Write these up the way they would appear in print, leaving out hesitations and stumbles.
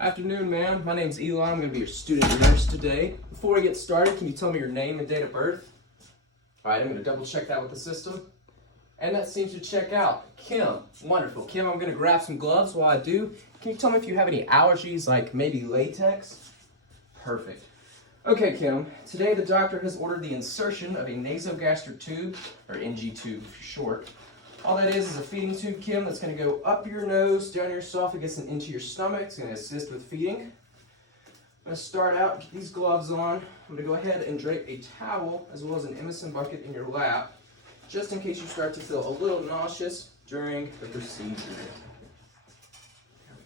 Afternoon, ma'am. My name's Eli. I'm going to be your student nurse today. Before we get started, can you tell me your name and date of birth? All right, I'm going to double check that with the system. And that seems to check out. Kim, wonderful. Kim, I'm going to grab some gloves while I do. Can you tell me if you have any allergies, like maybe latex? Perfect. Okay, Kim, today the doctor has ordered the insertion of a nasogastric tube, or NG tube for short. All that is a feeding tube, Kim, that's going to go up your nose, down your esophagus, and into your stomach. It's going to assist with feeding. I'm going to start out, get these gloves on. I'm going to go ahead and drape a towel as well as an Emerson bucket in your lap, just in case you start to feel a little nauseous during the procedure.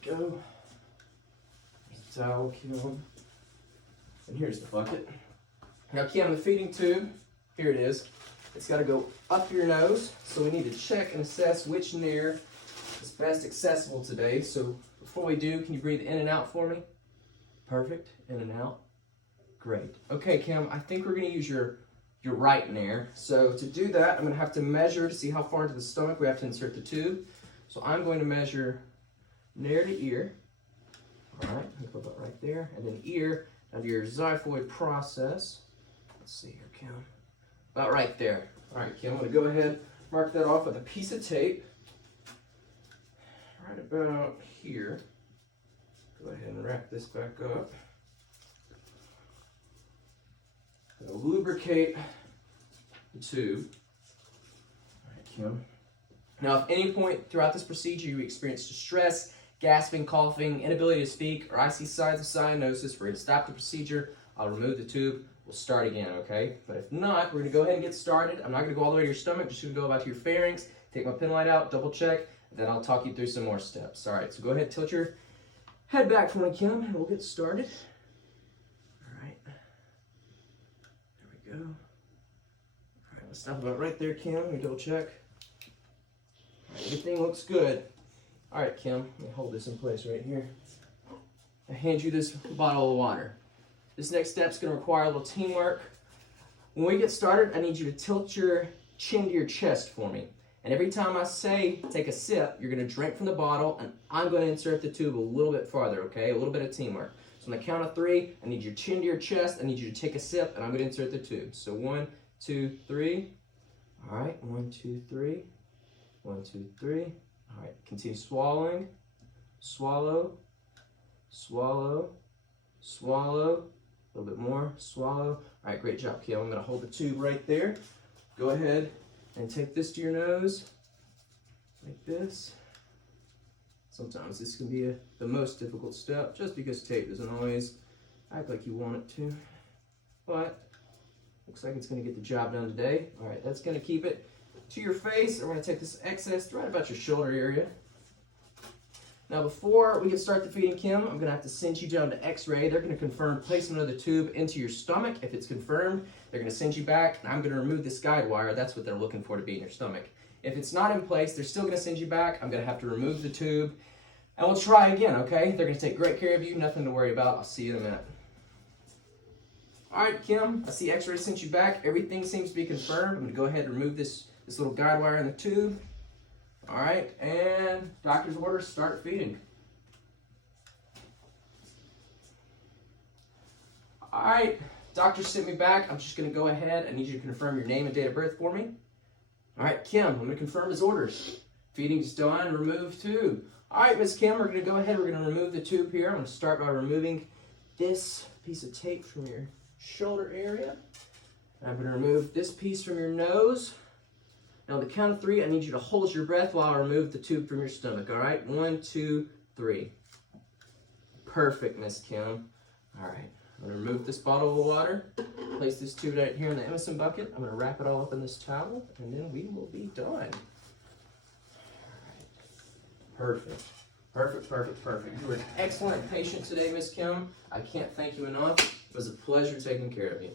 There we go. There's the towel, Kim. And here's the bucket. Now, Kim, the feeding tube, here it is. It's got to go up your nose, so we need to check and assess which nair is best accessible today. So before we do, can you breathe in and out for me? Perfect. In and out. Great. Okay, Kim, I think we're going to use your right nair. So to do that, I'm going to have to measure to see how far into the stomach we have to insert the tube. So I'm going to measure nair to ear. All right, I'm going to put that right there. And then ear under your xiphoid process. Let's see here, Kim. About right there. All right, Kim, I'm going to go ahead, mark that off with a piece of tape. Right about here. Go ahead and wrap this back up. Going to lubricate the tube. All right, Kim. Now, if any point throughout this procedure you experience distress, gasping, coughing, inability to speak, or I see signs of cyanosis, we're going to stop the procedure. I'll remove the tube. We'll start again, okay? But if not, we're going to go ahead and get started. I'm not going to go all the way to your stomach, just going to go about to your pharynx, take my pen light out, double check, and then I'll talk you through some more steps. All right, so go ahead and tilt your head back for me, Kim, and we'll get started. All right. There we go. All right, let's stop about right there, Kim. Let me double check. All right, everything looks good. All right, Kim, let me hold this in place right here. I hand you this bottle of water. This next step is going to require a little teamwork. When we get started, I need you to tilt your chin to your chest for me. And every time I say take a sip, you're going to drink from the bottle, and I'm going to insert the tube a little bit farther, okay? A little bit of teamwork. So on the count of 3, I need your chin to your chest. I need you to take a sip, and I'm going to insert the tube. So 1, 2, 3. All right, 1, 2, 3. 1, 2, 3. All right, continue swallowing. Swallow. Swallow. Swallow. A little bit more, swallow. All right, great job, Kim. I'm gonna hold the tube right there. Go ahead and take this to your nose, like this. Sometimes this can be the most difficult step, just because tape doesn't always act like you want it to. But looks like it's gonna get the job done today. All right, that's gonna keep it to your face. We're gonna take this excess right about your shoulder area. Now, before we get started the feeding, Kim, I'm going to have to send you down to X-ray. They're going to confirm placement of the tube into your stomach. If it's confirmed, they're going to send you back, and I'm going to remove this guide wire. That's what they're looking for to be in your stomach. If it's not in place, they're still going to send you back. I'm going to have to remove the tube, and we'll try again, okay? They're going to take great care of you. Nothing to worry about. I'll see you in a minute. All right, Kim, I see X-ray sent you back. Everything seems to be confirmed. I'm going to go ahead and remove this little guide wire in the tube. All right, and doctor's orders, start feeding. All right, doctor sent me back. I'm just going to go ahead. I need you to confirm your name and date of birth for me. All right, Kim, I'm going to confirm his orders. Feeding's done, remove tube. All right, Miss Kim, we're going to go ahead. We're going to remove the tube here. I'm going to start by removing this piece of tape from your shoulder area. I'm going to remove this piece from your nose. Now, on the count of 3, I need you to hold your breath while I remove the tube from your stomach, all right? 1, 2, 3. Perfect, Miss Kim. All right, I'm going to remove this bottle of water, place this tube right here in the Emerson bucket. I'm going to wrap it all up in this towel, and then we will be done. All right. Perfect. Perfect, perfect, perfect. You were an excellent patient today, Miss Kim. I can't thank you enough. It was a pleasure taking care of you.